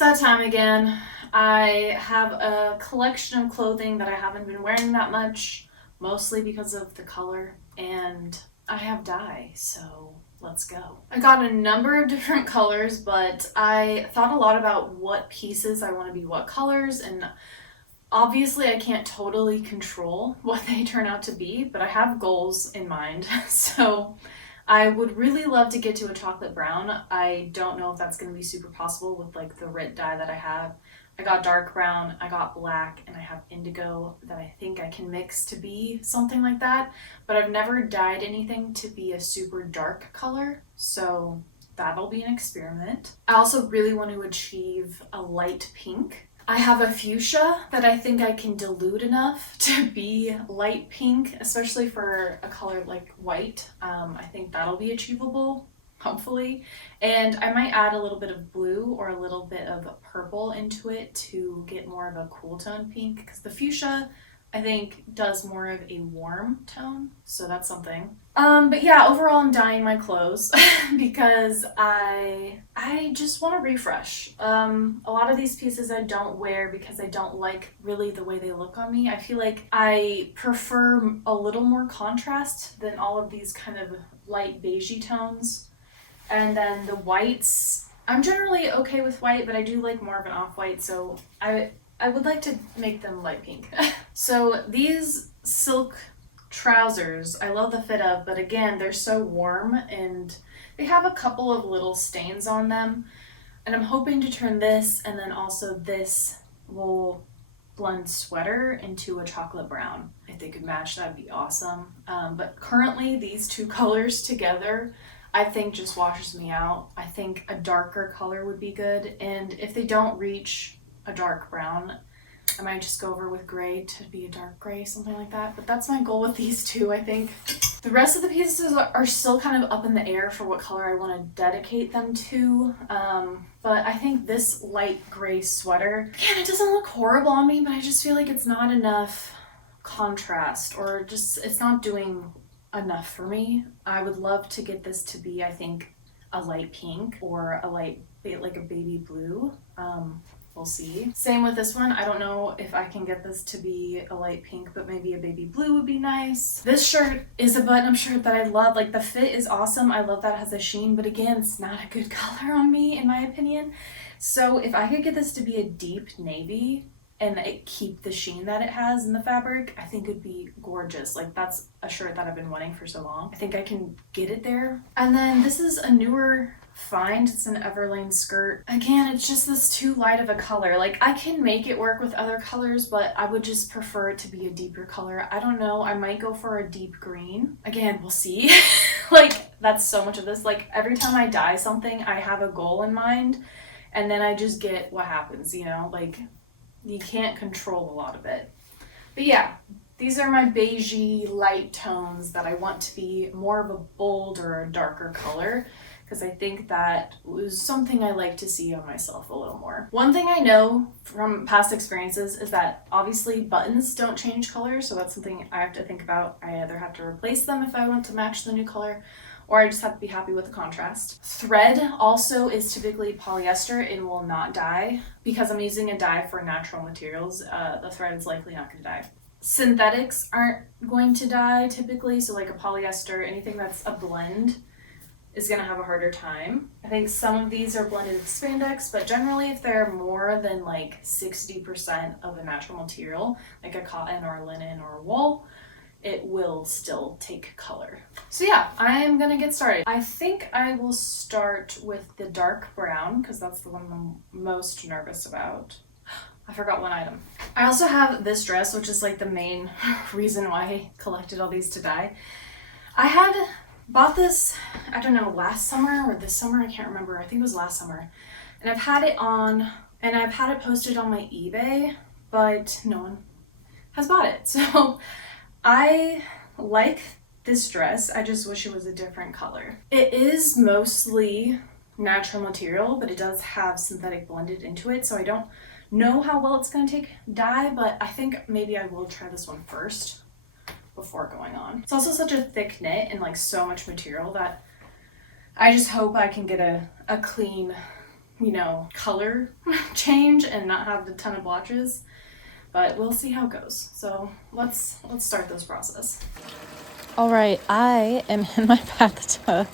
that time again. I have a collection of clothing that I haven't been wearing that much, mostly because of the color, and I have dye, so let's go. I got a number of different colors, but I thought a lot about what pieces I want to be what colors, and obviously I can't totally control what they turn out to be, but I have goals in mind, so I would really love to get to a chocolate brown. I don't know if that's going to be super possible with like the Rit dye that I have. I got dark brown, I got black, and I have indigo that I think I can mix to be something like that. But I've never dyed anything to be a super dark color, so that'll be an experiment. I also really want to achieve a light pink. I have a fuchsia that I think I can dilute enough to be light pink, especially for a color like white. I think that'll be achievable, hopefully. And I might add a little bit of blue or a little bit of purple into it to get more of a cool tone pink, because the fuchsia I think does more of a warm tone, so that's something. But yeah, overall I'm dyeing my clothes because I just want to refresh. A lot of these pieces I don't wear because I don't like really the way they look on me. I feel like I prefer a little more contrast than all of these kind of light beigey tones. And then the whites, I'm generally okay with white, but I do like more of an off-white, so I would like to make them light pink. So these silk trousers, I love the fit of, but again, they're so warm and they have a couple of little stains on them. And I'm hoping to turn this and then also this wool blend sweater into a chocolate brown. If they could match, that'd be awesome. But currently these two colors together, I think just washes me out. I think a darker color would be good. And if they don't reach a dark brown, I might just go over with gray to be a dark gray, something like that. But that's my goal with these two, I think. The rest of the pieces are still kind of up in the air for what color I want to dedicate them to. But I think this light gray sweater, again, it doesn't look horrible on me, but I just feel like it's not enough contrast, or just it's not doing enough for me. I would love to get this to be, I think, a light pink or a light, like a baby blue. We'll see. Same with this one. I don't know if I can get this to be a light pink, but maybe a baby blue would be nice. This shirt is a button-up shirt that I love. Like, the fit is awesome. I love that it has a sheen, but again, it's not a good color on me, in my opinion. So if I could get this to be a deep navy and it keep the sheen that it has in the fabric, I think it'd be gorgeous. Like, that's a shirt that I've been wanting for so long. I think I can get it there. And then this is a newer find. It's an Everlane skirt. Again, it's just this too light of a color. Like, I can make it work with other colors, but I would just prefer it to be a deeper color. I don't know. I might go for a deep green. Again, we'll see. Like, that's so much of this. Like, every time I dye something, I have a goal in mind, and then I just get what happens, you know? Like, you can't control a lot of it. But yeah, these are my beigey light tones that I want to be more of a bold or a darker color, because I think that was something I like to see on myself a little more. One thing I know from past experiences is that obviously buttons don't change color, so that's something I have to think about. I either have to replace them if I want to match the new color, or I just have to be happy with the contrast. Thread also is typically polyester and will not dye. Because I'm using a dye for natural materials, the thread is likely not going to dye. Synthetics aren't going to dye typically, so like a polyester, anything that's a blend is going to have a harder time. I think some of these are blended with spandex, but generally if they're more than like 60% of a natural material, like a cotton or a linen or a wool, it will still take color. So yeah, I'm gonna get started. I think I will start with the dark brown because that's the one I'm most nervous about. I forgot one item. I also have this dress, which is like the main reason why I collected all these to dye. I had bought this, I don't know, last summer or this summer, I can't remember. I think it was last summer. And I've had it on, and I've had it posted on my eBay, but no one has bought it. So I like this dress. I just wish it was a different color. It is mostly natural material, but it does have synthetic blended into it, so I don't know how well it's going to take dye, but I think maybe I will try this one first before going on. It's also such a thick knit and like so much material that I just hope I can get a clean you know, color change and not have a ton of blotches. But we'll see how it goes. So let's start this process. All right, I am in my bathtub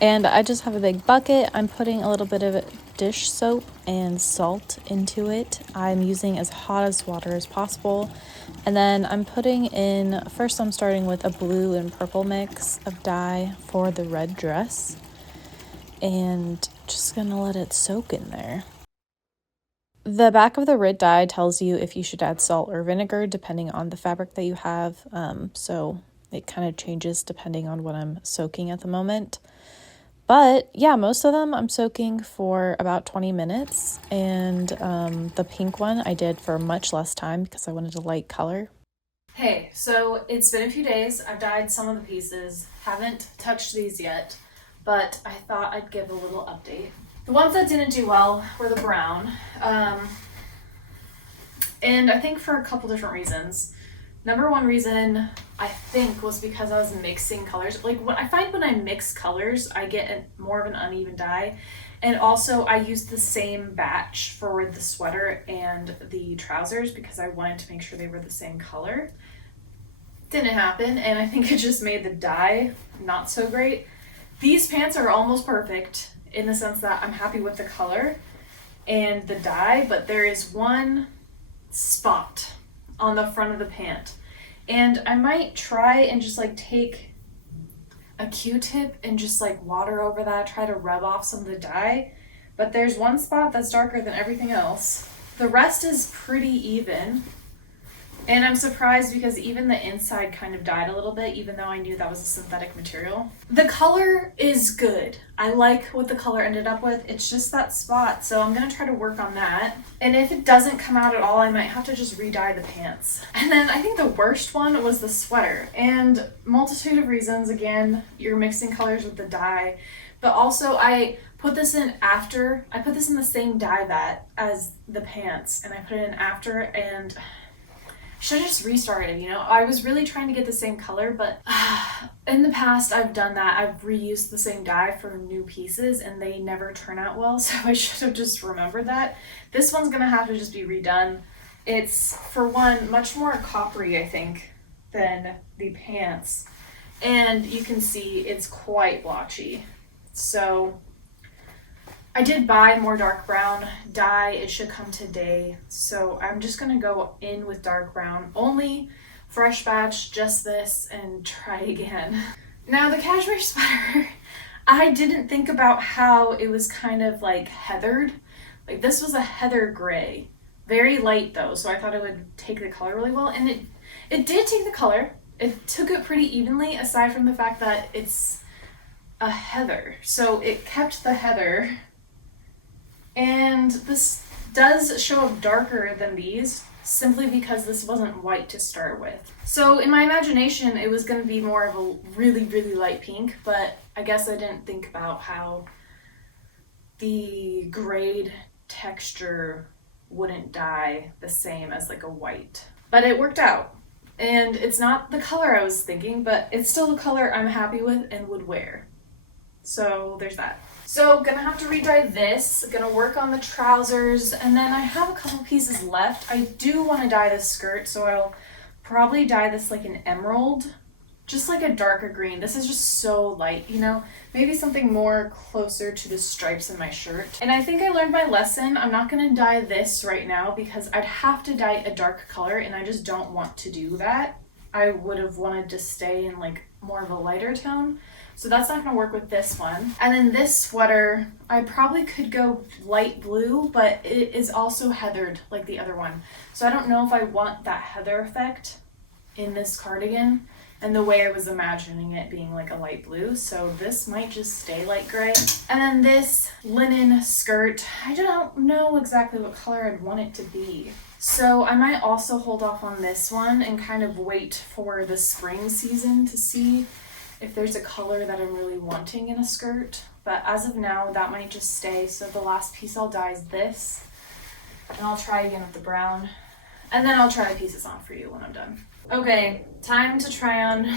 and I just have a big bucket. I'm putting a little bit of dish soap and salt into it. I'm using as hot as water as possible. And then I'm putting in, first I'm starting with a blue and purple mix of dye for the red dress. And just gonna let it soak in there. The back of the Rit Dye tells you if you should add salt or vinegar depending on the fabric that you have. So it kind of changes depending on what I'm soaking at the moment. But yeah, most of them I'm soaking for about 20 minutes. And the pink one I did for much less time because I wanted a light color. Hey, so it's been a few days. I've dyed some of the pieces. Haven't touched these yet, but I thought I'd give a little update. The ones that didn't do well were the brown. And I think for a couple different reasons. Number one reason I think was because I was mixing colors. Like when I mix colors, I get more of an uneven dye. And also I used the same batch for the sweater and the trousers because I wanted to make sure they were the same color. Didn't happen, and I think it just made the dye not so great. These pants are almost perfect in the sense that I'm happy with the color and the dye, but there is one spot on the front of the pant. And I might try and just like take a Q-tip and just like water over that, try to rub off some of the dye. But there's one spot that's darker than everything else. The rest is pretty even. And I'm surprised because even the inside kind of dyed a little bit, even though I knew that was a synthetic material. The color is good. I like what the color ended up with. It's just that spot, so I'm gonna try to work on that. And if it doesn't come out at all, I might have to just re-dye the pants. And then I think the worst one was the sweater. And multitude of reasons, again, you're mixing colors with the dye. But also I put this in the same dye vat as the pants, and I put it in after, and should have just restarted, you know? I was really trying to get the same color, but in the past I've done that. I've reused the same dye for new pieces and they never turn out well, so I should have just remembered that. This one's gonna have to just be redone. It's, for one, much more coppery, I think, than the pants. And you can see it's quite blotchy. So I did buy more dark brown dye. It should come today. So I'm just gonna go in with dark brown, only fresh batch, just this, and try again. Now the cashmere sweater, I didn't think about how it was kind of like heathered. Like this was a heather gray, very light though. So I thought it would take the color really well. And it did take the color. It took it pretty evenly aside from the fact that it's a heather. So it kept the heather. And this does show up darker than these simply because this wasn't white to start with. So in my imagination, it was going to be more of a really, really light pink, but I guess I didn't think about how the grade texture wouldn't dye the same as like a white. But it worked out. And it's not the color I was thinking, but it's still the color I'm happy with and would wear. So there's that. So gonna have to re-dye this, gonna work on the trousers, and then I have a couple pieces left. I do want to dye this skirt, so I'll probably dye this like an emerald, just like a darker green. This is just so light, you know, maybe something more closer to the stripes in my shirt. And I think I learned my lesson. I'm not gonna dye this right now because I'd have to dye a dark color and I just don't want to do that. I would have wanted to stay in like more of a lighter tone. So that's not gonna work with this one. And then this sweater, I probably could go light blue, but it is also heathered like the other one. So I don't know if I want that heather effect in this cardigan and the way I was imagining it being like a light blue. So this might just stay light gray. And then this linen skirt, I don't know exactly what color I'd want it to be. So I might also hold off on this one and kind of wait for the spring season to see if there's a color that I'm really wanting in a skirt. But as of now, that might just stay. So the last piece I'll dye is this. And I'll try again with the brown. And then I'll try the pieces on for you when I'm done. Okay, time to try on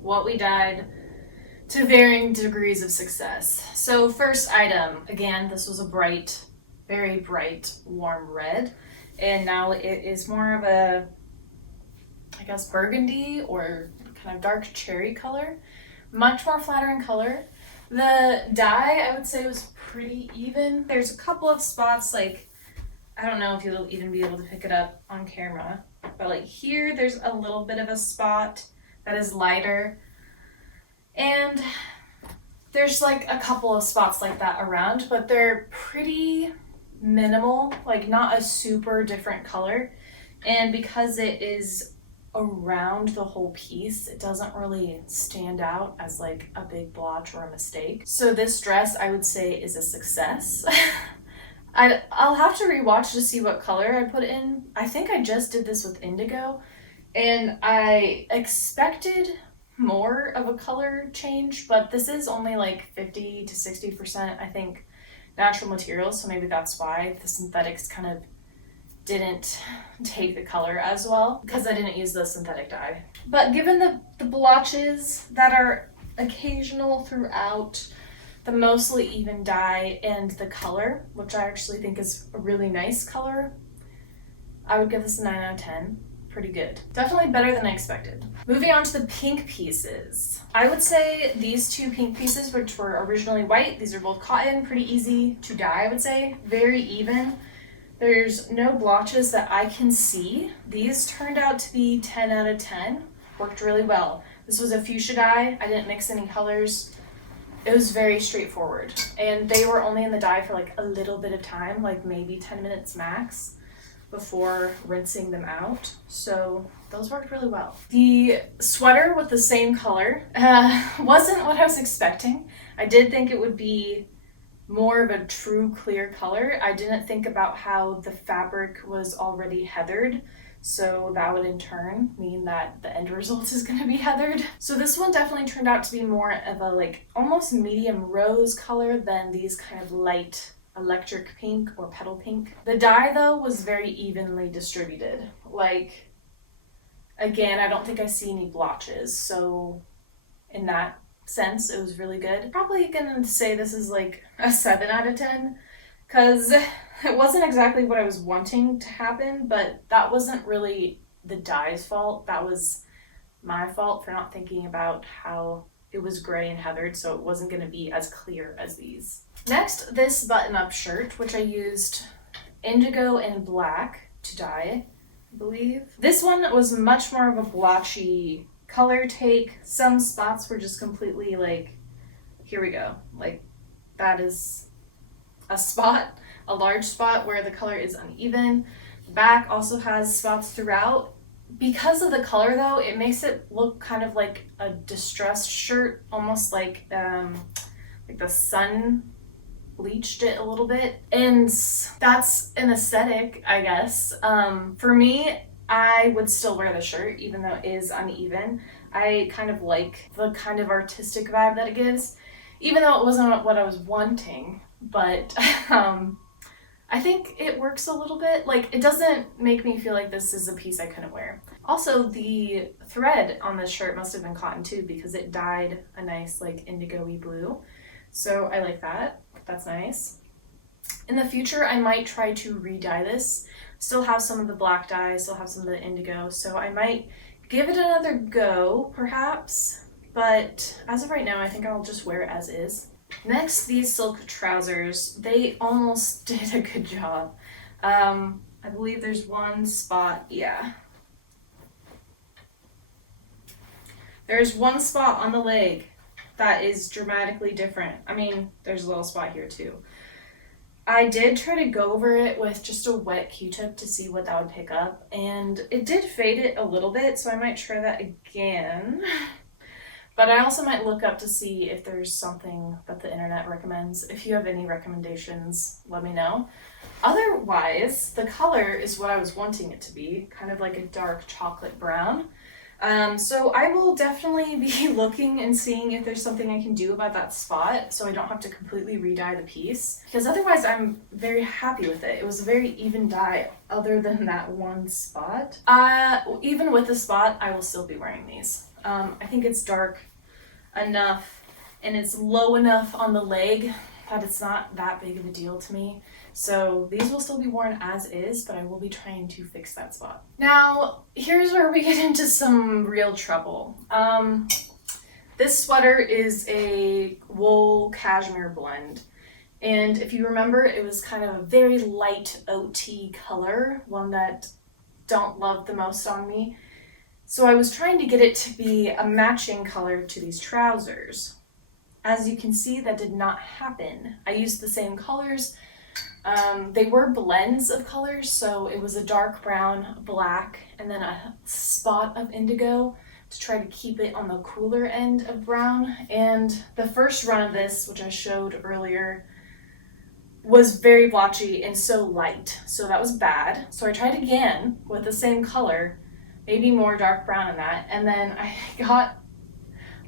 what we dyed to varying degrees of success. So first item, again, this was a bright, very bright, warm red. And now it is more of a, I guess, burgundy or kind of dark cherry color. Much more flatter in color. The dye, I would say, was pretty even. There's a couple of spots, like, I don't know if you'll even be able to pick it up on camera, but like here, there's a little bit of a spot that is lighter. And there's like a couple of spots like that around, but they're pretty minimal, like not a super different color. And because it is around the whole piece, it doesn't really stand out as like a big blotch or a mistake. So this dress, I would say, is a success. I'll have to rewatch to see what color I put in. I think I just did this with indigo, and I expected more of a color change, but this is only like 50 to 60%, I think, natural materials, so maybe that's why the synthetics kind of didn't take the color as well, because I didn't use the synthetic dye. But given the blotches that are occasional throughout, the mostly even dye, and the color, which I actually think is a really nice color, I would give this a 9 out of 10. Pretty good. Definitely better than I expected. Moving on to the pink pieces. I would say these two pink pieces, which were originally white, these are both cotton, pretty easy to dye, I would say. Very even. There's no blotches that I can see. These turned out to be 10 out of 10. Worked really well. This was a fuchsia dye. I didn't mix any colors. It was very straightforward. And they were only in the dye for like a little bit of time, like maybe 10 minutes max, before rinsing them out. So those worked really well. The sweater with the same color wasn't what I was expecting. I did think it would be more of a true clear color. I didn't think about how the fabric was already heathered, so that would in turn mean that the end result is going to be heathered. So this one definitely turned out to be more of a like almost medium rose color than these kind of light electric pink or petal pink. The dye though was very evenly distributed. Like, again, I don't think I see any blotches, so in that sense it was really good. Probably gonna say this is like a 7 out of 10, because it wasn't exactly what I was wanting to happen, but that wasn't really the dye's fault. That was my fault for not thinking about how it was gray and heathered, so it wasn't going to be as clear as these. Next, this button-up shirt, which I used indigo and black to dye, I believe. This one was much more of a blotchy color take. Some spots were just completely like, here we go. Like, that is a spot, a large spot where the color is uneven. The back also has spots throughout. Because of the color though, it makes it look kind of like a distressed shirt, almost like the sun bleached it a little bit. And that's an aesthetic, I guess. For me, I would still wear the shirt even though it is uneven. I kind of like the kind of artistic vibe that it gives, even though it wasn't what I was wanting. But I think it works a little bit. Like, it doesn't make me feel like this is a piece I couldn't wear. Also, the thread on this shirt must have been cotton too, because it dyed a nice like indigo-y blue. So I like that. That's nice. In the future, I might try to re-dye this. Still have some of the black dye, still have some of the indigo, so I might give it another go, perhaps. But as of right now, I think I'll just wear it as is. Next, these silk trousers. They almost did a good job. I believe there's one spot, yeah. There's one spot on the leg that is dramatically different. I mean, there's a little spot here too. I did try to go over it with just a wet Q-tip to see what that would pick up, and it did fade it a little bit, so I might try that again. But I also might look up to see if there's something that the internet recommends. If you have any recommendations, let me know. Otherwise, the color is what I was wanting it to be, kind of like a dark chocolate brown. So I will definitely be looking and seeing if there's something I can do about that spot so I don't have to completely re-dye the piece, because otherwise I'm very happy with it. It was a very even dye other than that one spot. Even with the spot, I will still be wearing these. I think it's dark enough and it's low enough on the leg that it's not that big of a deal to me. So these will still be worn as is, but I will be trying to fix that spot. Now, here's where we get into some real trouble. This sweater is a wool cashmere blend. And if you remember, it was kind of a very light OT color, one that don't love the most on me. So I was trying to get it to be a matching color to these trousers. As you can see, that did not happen. I used the same colors. They were blends of colors, so it was a dark brown, black, and then a spot of indigo to try to keep it on the cooler end of brown. And the first run of this, which I showed earlier, was very blotchy and so light, so that was bad. So I tried again with the same color, maybe more dark brown in that, and then I got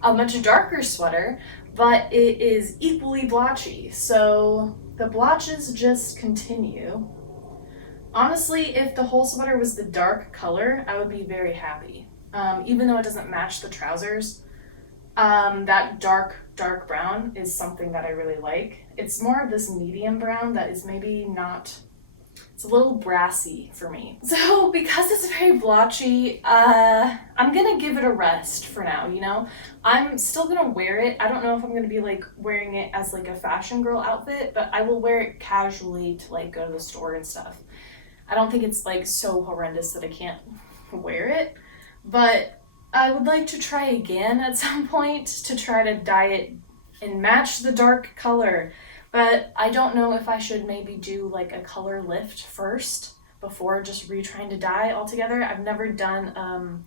a much darker sweater, but it is equally blotchy, so the blotches just continue. Honestly, if the whole sweater was the dark color, I would be very happy. Even though it doesn't match the trousers, that dark brown is something that I really like. It's more of this medium brown that is maybe not, it's a little brassy for me. So because it's very blotchy, I'm gonna give it a rest for now, you know? I'm still gonna wear it. I don't know if I'm gonna be like wearing it as like a fashion girl outfit, but I will wear it casually to like go to the store and stuff. I don't think it's like so horrendous that I can't wear it, but I would like to try again at some point to try to dye it and match the dark color. But I don't know if I should maybe do like a color lift first before just retrying to dye altogether. I've never done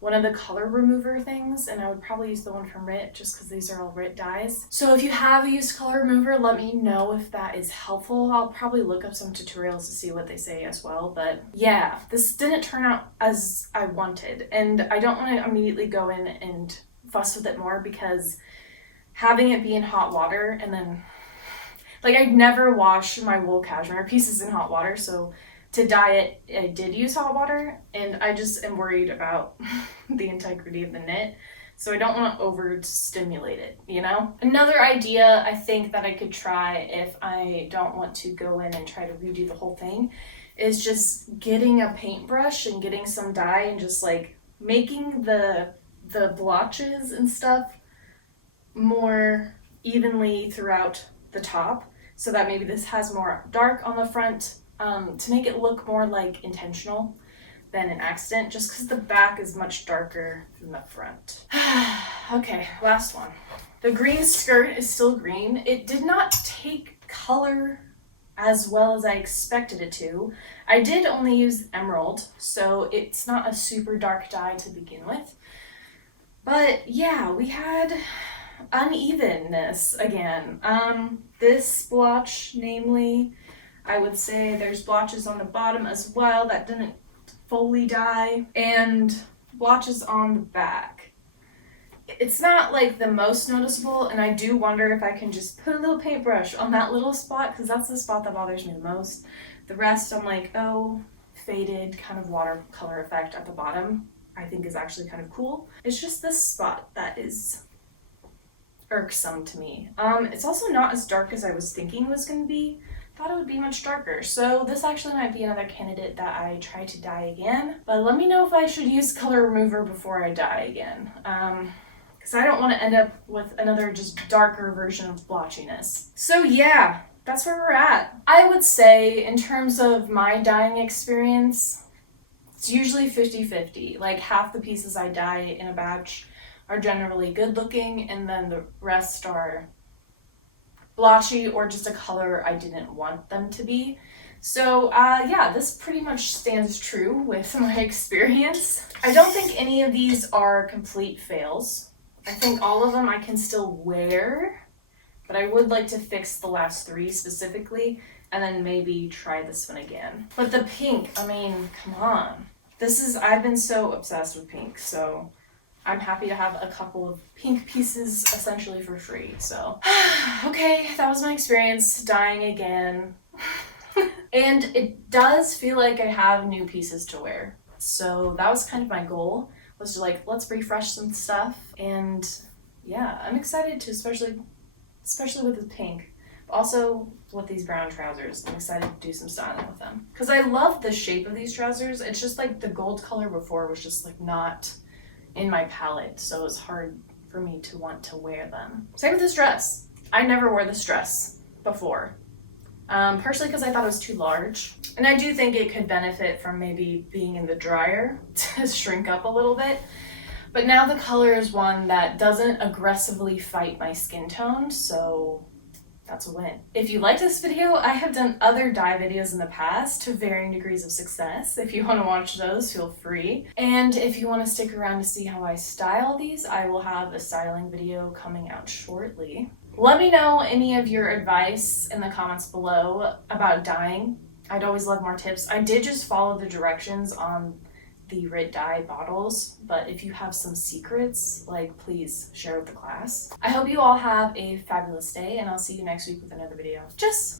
one of the color remover things, and I would probably use the one from Rit just because these are all Rit dyes. So if you have used color remover, let me know if that is helpful. I'll probably look up some tutorials to see what they say as well. But yeah, this didn't turn out as I wanted, and I don't want to immediately go in and fuss with it more because having it be in hot water and then, like, I'd never wash my wool cashmere pieces in hot water, so to dye it, I did use hot water, and I just am worried about the integrity of the knit, so I don't want to overstimulate it, you know? Another idea I think that I could try if I don't want to go in and try to redo the whole thing is just getting a paintbrush and getting some dye and just like making the blotches and stuff more evenly throughout the top, so that maybe this has more dark on the front, to make it look more like intentional than an accident, just because the back is much darker than the front. Okay, last one. The green skirt is still green. It did not take color as well as I expected it to. I did only use emerald, so it's not a super dark dye to begin with. But yeah, we had unevenness again. This blotch, namely, I would say there's blotches on the bottom as well that didn't fully dye, and blotches on the back. It's not like the most noticeable, and I do wonder if I can just put a little paintbrush on that little spot, because that's the spot that bothers me the most. The rest, I'm like, oh, faded kind of watercolor effect at the bottom, I think is actually kind of cool. It's just this spot that is irksome to me. It's also not as dark as I was thinking it was going to be. Thought it would be much darker. So this actually might be another candidate that I try to dye again. But let me know if I should use color remover before I dye again. Because I don't want to end up with another just darker version of blotchiness. So yeah, that's where we're at. I would say in terms of my dyeing experience, it's usually 50-50. Like half the pieces I dye in a batch are generally good looking, and then the rest are blotchy or just a color I didn't want them to be. So yeah, this pretty much stands true with my experience. I don't think any of these are complete fails. I think all of them I can still wear, but I would like to fix the last three specifically and then maybe try this one again. But the pink, I mean, come on. I've been so obsessed with pink, so I'm happy to have a couple of pink pieces essentially for free, so. Okay, that was my experience dyeing again. And it does feel like I have new pieces to wear. So that was kind of my goal, was to like, let's refresh some stuff. And yeah, I'm excited to, especially with the pink, but also with these brown trousers. I'm excited to do some styling with them because I love the shape of these trousers. It's just like the gold color before was just like not in my palette, so it's hard for me to want to wear them. Same with this dress. I never wore this dress before, partially because I thought it was too large, and I do think it could benefit from maybe being in the dryer to shrink up a little bit. But now the color is one that doesn't aggressively fight my skin tone, so that's a win. If you liked this video, I have done other dye videos in the past to varying degrees of success. If you want to watch those, feel free. And if you want to stick around to see how I style these, I will have a styling video coming out shortly. Let me know any of your advice in the comments below about dyeing. I'd always love more tips. I did just follow the directions on the Rit Dye bottles, but if you have some secrets, like, please share with the class. I hope you all have a fabulous day, and I'll see you next week with another video. Tschüss!